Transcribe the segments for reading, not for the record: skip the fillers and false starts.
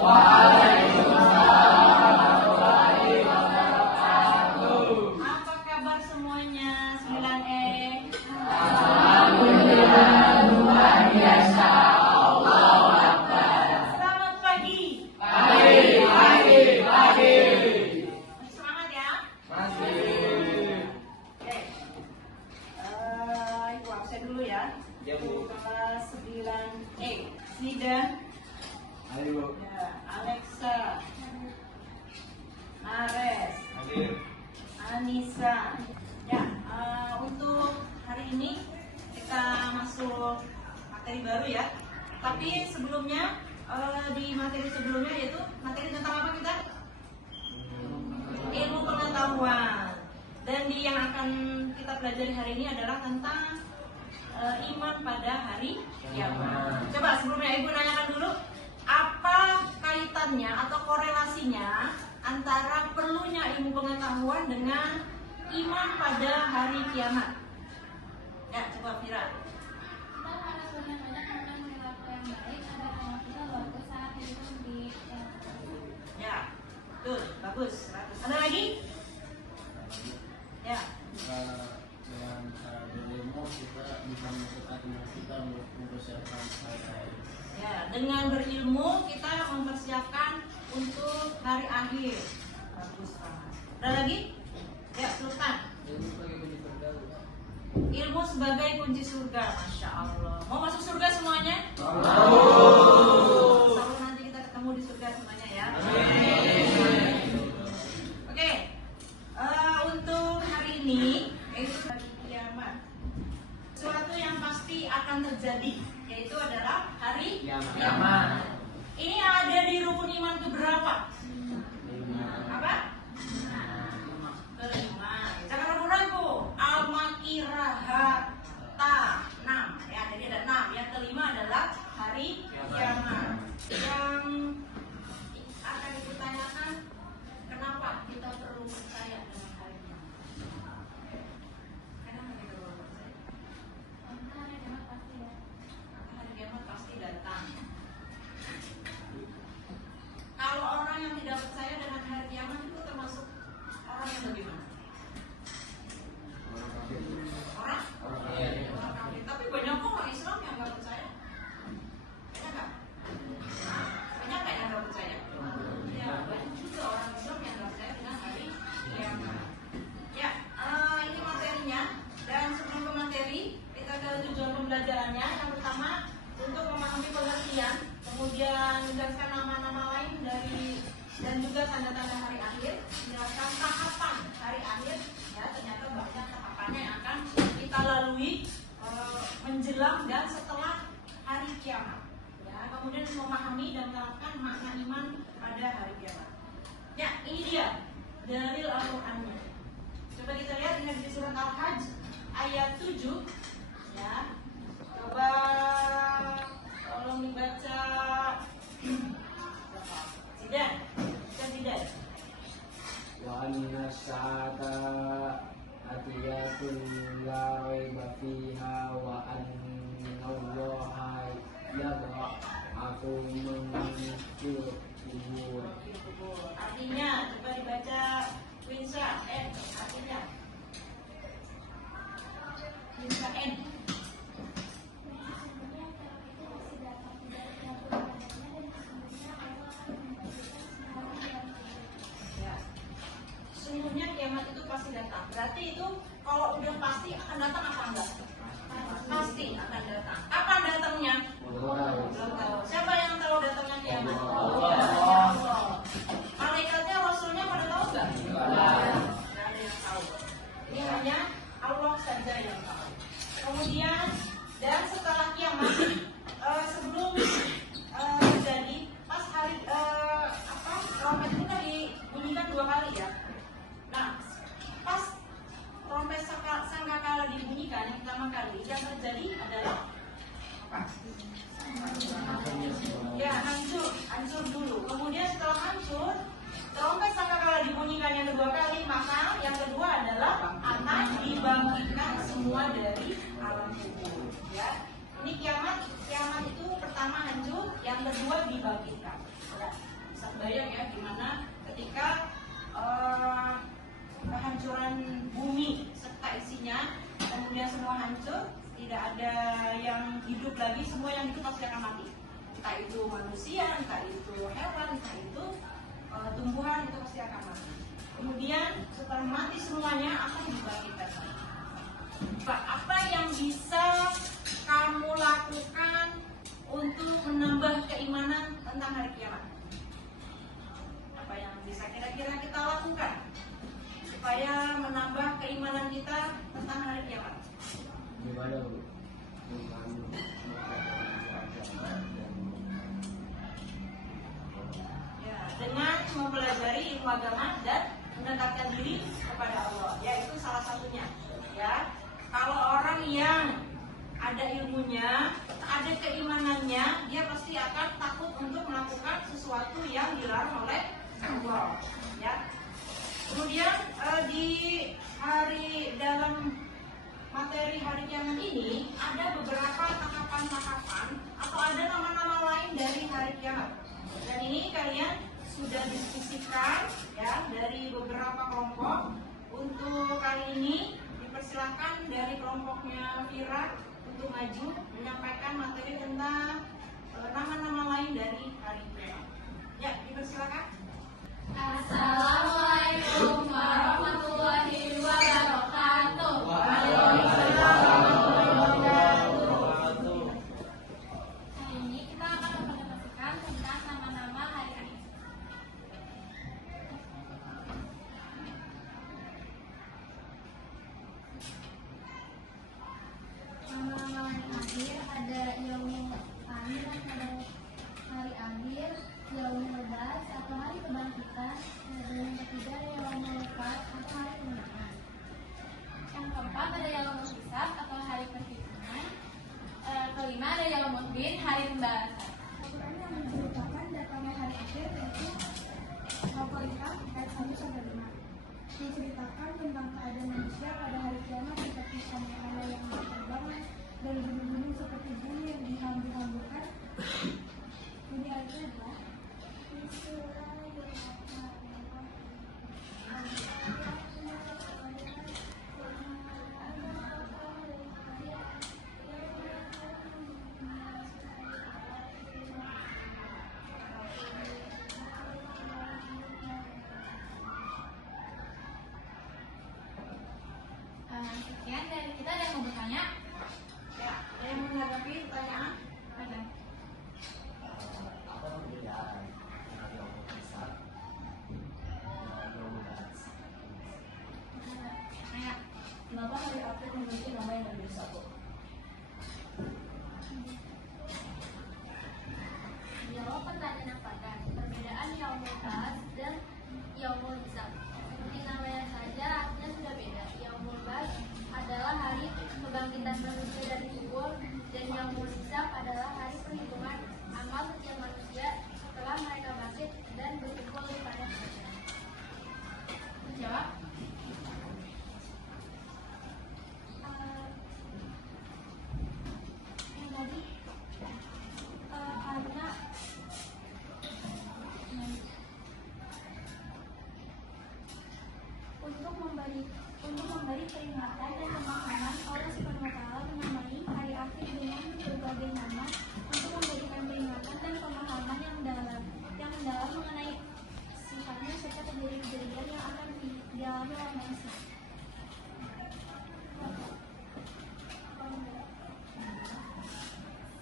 Apa kabar semuanya? 9E. Selamat pagi. Semangat ya. Oke. Ibu absen dulu ya. Kelas 9E. Nida. Ayo. Ya, Alexa. Ares. Anissa. Ya, untuk hari ini kita masuk materi baru ya. Tapi sebelumnya di materi sebelumnya yaitu materi tentang apa kita? Ilmu pengetahuan. Dan yang akan kita pelajari hari ini adalah tentang iman pada hari kiamat. Coba sebelumnya Ibu nanyakan dulu, apa kaitannya atau korelasinya antara perlunya ilmu pengetahuan dengan iman pada hari kiamat? Ya, coba Fira. Kita harus banyak-banyak melakukan perilaku yang baik agar amal kita bagus saat hidup di Ya, betul, bagus. Ada lagi? Ya. Dengan cara berilmu kita bisa menentukan iman kita untuk mempersiapkan hari-hari. Ya, dengan berilmu kita mempersiapkan untuk hari akhir. Bagus banget. Ada lagi? Ya, Sultan. Ilmu sebagai kunci surga, masya Allah. Mau masuk surga semuanya? Selalu nanti kita ketemu di surga semuanya ya. Oke, untuk hari ini yaitu hari kiamat. Suatu yang pasti akan terjadi yaitu adalah hari kiamat. Ini ada di rukun iman keberapa? Apa? Kelima. Jangan ragu-ragu. Al-Makirah ta 6 ya, jadi ada 6. Yang kelima adalah hari kiamat. Yang akan ditanyakan, kenapa kita perlu percaya dengan hari kiamat? Kenapa kita perlu percaya? hari kiamat pasti ya. Hari kiamat pasti datang. Kalau orang yang tidak percaya dengan hari kiamat itu termasuk orang yang bagaimana? Orang? Orang kafir. Tapi banyak kok orang Islam yang nggak percaya. Banyak nggak? Banyak nggak yang nggak percaya? Ya, banyak juga orang Islam yang nggak percaya dengan hari kiamat. Ya, ini materinya. Dan sebelum ke materi, kita ke tujuan pembelajarannya. Yang pertama, untuk memahami pengertian, kemudian menjelaskan nama-nama lain dari dan juga tanda-tanda hari akhir, menjelaskan tahapan hari akhir. Ya, ternyata banyak tahapannya yang akan kita lalui menjelang dan setelah hari kiamat. Ya, kemudian memahami dan menerapkan makna iman pada hari kiamat. Ya, ini dia dalil Al-Qur'annya. Coba kita lihat ini di surat Al-Hajj ayat 7. Ya. Coba tolong dibaca. Tidak. Wa anna sa'ata atiyatun la raiba fiha wa anna Allaha yab'atsu man fil qubur. Artinya, coba dibaca Winsa N. Artinya Winsa N. Ya. Sungguhnya kiamat kebayang ya gimana ketika kehancuran bumi serta isinya, kemudian semua hancur, tidak ada yang hidup lagi, semua yang hidup pasti akan mati. Entah itu manusia, entah itu hewan, entah itu tumbuhan, itu pasti akan mati. Kemudian setelah mati semuanya akan dibangkitkan. Apa yang bisa kamu lakukan untuk menambah keimanan tentang hari kiamat? Apa yang bisa kira-kira kita lakukan supaya menambah keimanan kita tentang hari kiamat? Gimana Bu? Dengan Ya, dengan mempelajari ilmu agama dan mendekatkan diri kepada Allah, ya itu salah satunya. Ya, kalau orang yang ada ilmunya, ada keimanannya, dia pasti akan takut untuk melakukan sesuatu yang dilarang oleh Allah. Ya. Kemudian di dalam materi hari kiamat ini ada beberapa tahapan-tahapan atau ada nama-nama lain dari hari kiamat. Dan ini kalian sudah diskusikan ya dari beberapa kelompok. Untuk kali ini dipersilakan dari kelompoknya Fira untuk maju menyampaikan materi tentang nama-nama lain dari hari kiamat. Ya, dipersilakan. Assalamualaikum warahmatullahi wabarakatuh. Hari ini kita akan mempresentasikan tentang nama-nama hari ini. Nama-nama hari akhir ada Yaumul Akhir, ada hari akhir, Yaumul Ba'ats atau hari kebangkitan, dan yang ketiga ada Yaumul Qiyamah atau hari kemenangan. Yang keempat ada Yaumul Hisab atau hari perhitungan. Kelima ada Yaumul Din, hari pembalasan. Al-Quran yang menceritakan datangnya hari akhir yaitu Al-Fatihah ayat 1-5. Diceritakan tentang keadaan manusia pada hari kiamat seperti sama-sama yang berterbangan dan gunung-gunung seperti bumi yang dihambur-hamburkan. Bunyi ayatnya adalah sekian dari kita. Ada yang mau bertanya? Ya, ada yang menanggapi pertanyaan? Ada. apa perbedaan antara Yaumul Hisab dan Yaumul Ba'ats? Ayo. Kenapa hari akhir memiliki nama yang lebih satu? Jawab pertanyaan yang padat. Perbedaan Yaumul Ba'ats dan Yaumul Hisab. Seperti namanya saja artinya sudah beda. Yaumul Ba'ats adalah hari kebangkitan manusia dari kubur, dan Yaumul Hisab adalah hari perhitungan amal setiap manusia setelah mereka bangkit dan berkumpul di padang mahsyar. Jawab. Yang tadi karena untuk memberi peringatan dan pemahaman, Allah Subhanahu wa Ta'ala menamai hari akhir dengan berbagai nama untuk memberikan peringatan dan pemahaman yang mendalam mengenai sifatnya serta kejadian-kejadian yang akan dialami oleh manusia.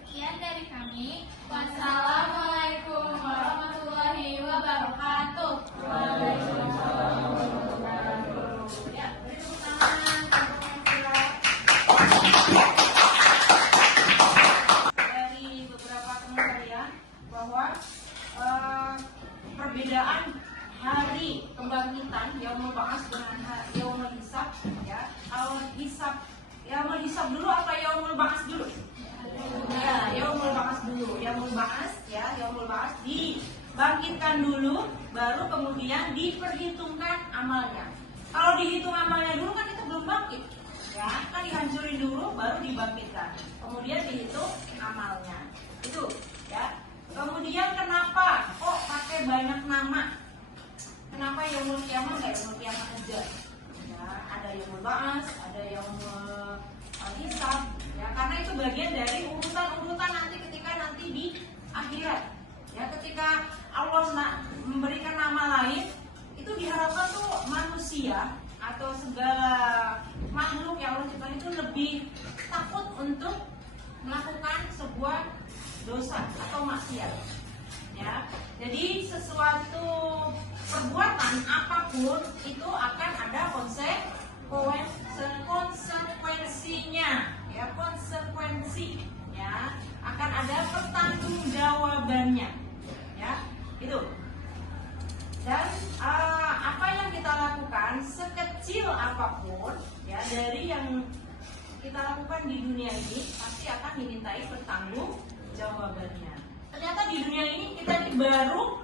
Sekian dari kami. Wassalamualaikum warahmatullahi wabarakatuh. Ya, beri tepuk tangan untuk Fira. Dari beberapa teman kalian bahwa perbedaan hari kebangkitan Yaumul Ba'ats dengan Yaumul Hisab, ya. Yaumul Hisab dulu apa Yaumul Ba'ats dulu? Ya, Yaumul Ba'ats dulu. Yaumul Ba'ats ya, Yaumul Ba'ats dibangkitkan dulu, baru kemudian diperhitungkan amalnya. Kalau dihitung amalnya dulu kan kita belum bangkit, ya kan dihancurin dulu, baru dibangkitkan, kemudian dihitung amalnya. Itu, ya. Kemudian kenapa kok pakai banyak kiamat nggak yaumul kiamat aja. Ya, ada yaumul ba'ats, ada yaumul hisab. Ya, karena itu bagian dari urutan-urutan nanti di akhirat. Ya, ketika Allah memberikan nama lain, itu diharapkan tuh manusia atau segala makhluk yang Allah ciptakan itu lebih takut untuk melakukan sebuah dosa atau maksiat. Ya, jadi sesuatu perbuatan apapun itu akan ada konsekuensinya, ya, konsekuensi, ya, akan ada pertanggungjawabannya, ya, itu. Dan apa yang kita lakukan sekecil apapun, ya, dari yang kita lakukan di dunia ini pasti akan dimintai pertanggungjawabannya. Ternyata di dunia ini kita ini baru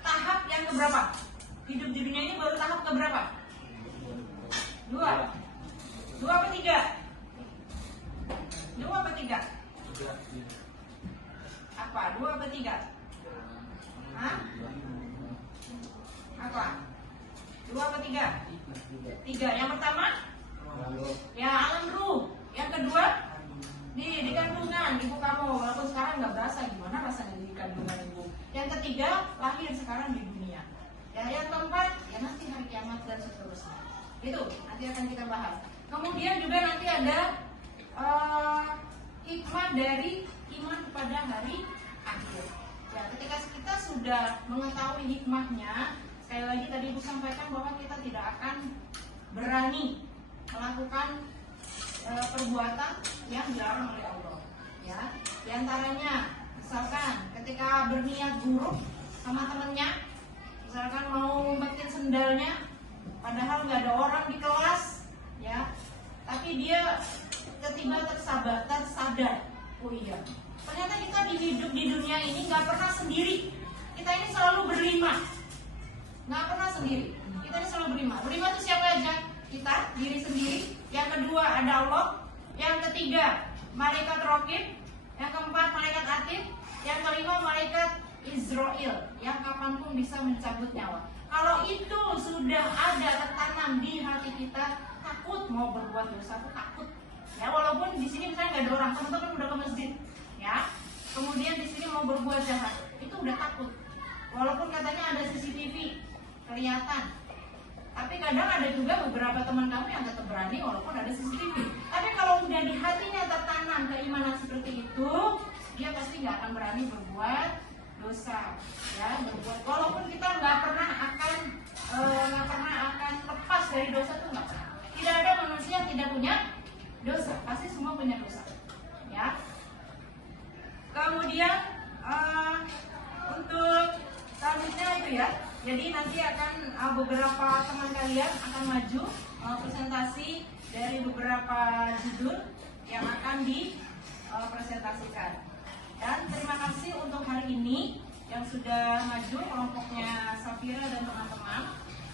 tahap yang keberapa? Hidup di dunia ini baru tahap keberapa? 2 apa 3? 2 apa 3? Apa? 2 apa 3? Hah? Apa? 2 apa 3? 3. Yang pertama? Ya, alam ruh. Yang kedua? Di kandungan ibu kamu. Walaupun sekarang nggak berasa gimana rasanya di kandungan ibu. Yang ketiga, lahir sekarang di dunia. Ya, yang keempat, ya nanti hari kiamat dan seterusnya. Itu nanti akan kita bahas. Kemudian juga nanti ada hikmah dari iman kepada hari akhir. Ya, ketika kita sudah mengetahui hikmahnya, sekali lagi tadi ibu sampaikan bahwa kita tidak akan berani melakukan perbuatan yang dilarang oleh Allah. Ya, di antaranya misalkan ketika berniat buruk sama temennya, misalkan mau ngumpetin sendalnya, padahal nggak ada orang di kelas, ya, tapi dia tiba-tiba tersadar, oh iya, ternyata kita hidup di dunia ini nggak pernah sendiri, kita ini selalu berlima, nggak pernah sendiri, kita ini selalu berlima. Berlima itu siapa aja? Kita, diri sendiri. Yang kedua ada Allah. Yang ketiga malaikat Raqib. Yang keempat malaikat Atid. Yang kelima malaikat Israel yang kapanpun bisa mencabut nyawa. Kalau itu sudah ada tertanam di hati kita, takut mau berbuat dosa, tuh takut. Ya, walaupun di sini misalnya nggak ada orang, teman-teman udah ke masjid, ya. Kemudian di sini mau berbuat jahat, itu udah takut. Walaupun katanya ada CCTV kelihatan. Tapi kadang ada juga beberapa teman kamu yang tetap berani walaupun ada CCTV. Tapi kalau udah di hatinya tertanam keimanan seperti itu, dia pasti nggak akan berani berbuat dosa. Ya, berbuat. Walaupun kita nggak pernah akan lepas dari dosa tuh nggak pernah. Tidak ada manusia yang tidak punya dosa. Pasti semua punya dosa. Ya. Kemudian untuk selanjutnya itu ya. Jadi nanti akan beberapa teman kalian akan maju presentasi dari beberapa judul yang akan dipresentasikan. Dan terima kasih untuk hari ini yang sudah maju kelompoknya Safira dan teman-teman.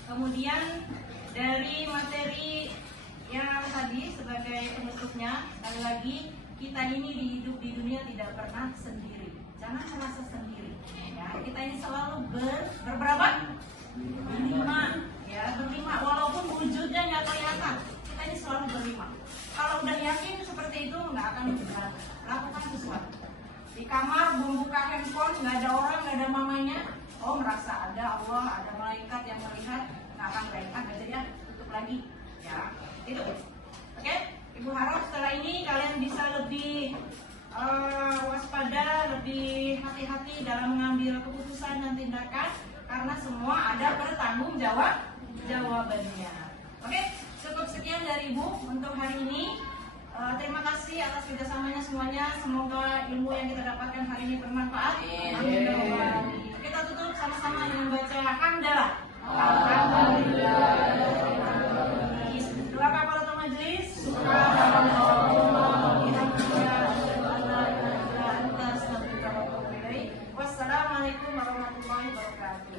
Kemudian dari materi yang tadi sebagai penutupnya, sekali lagi kita ini hidup di dunia tidak pernah sendiri. Jangan merasa sendiri. Ya, kita ini selalu berberapa? Berlima, ya, berlima. Walaupun wujudnya nggak kelihatan, kita ini selalu berlima. Kalau udah yakin seperti itu, nggak akan berat. Lakukan sesuatu. Di kamar membuka handphone, nggak ada orang, nggak ada mamanya. Oh, merasa ada Allah, ada malaikat yang melihat, nggak akan berangkat. Nggak jadi, tutup lagi. Ya, itu. Oke, Ibu harap setelah ini kalian bisa lebih waspada, lebih hati-hati dalam mengambil keputusan dan tindakan karena semua ada pertanggungjawabannya. Oke, cukup sekian dari Ibu untuk hari ini. Terima kasih atas kerjasamanya semuanya. Semoga ilmu yang kita dapatkan hari ini bermanfaat. Amin. Kita tutup sama-sama dengan baca hamdalah. Alhamdulillah. Doa kafaratul majelis. Wassalamualaikum warahmatullahi wabarakatuh.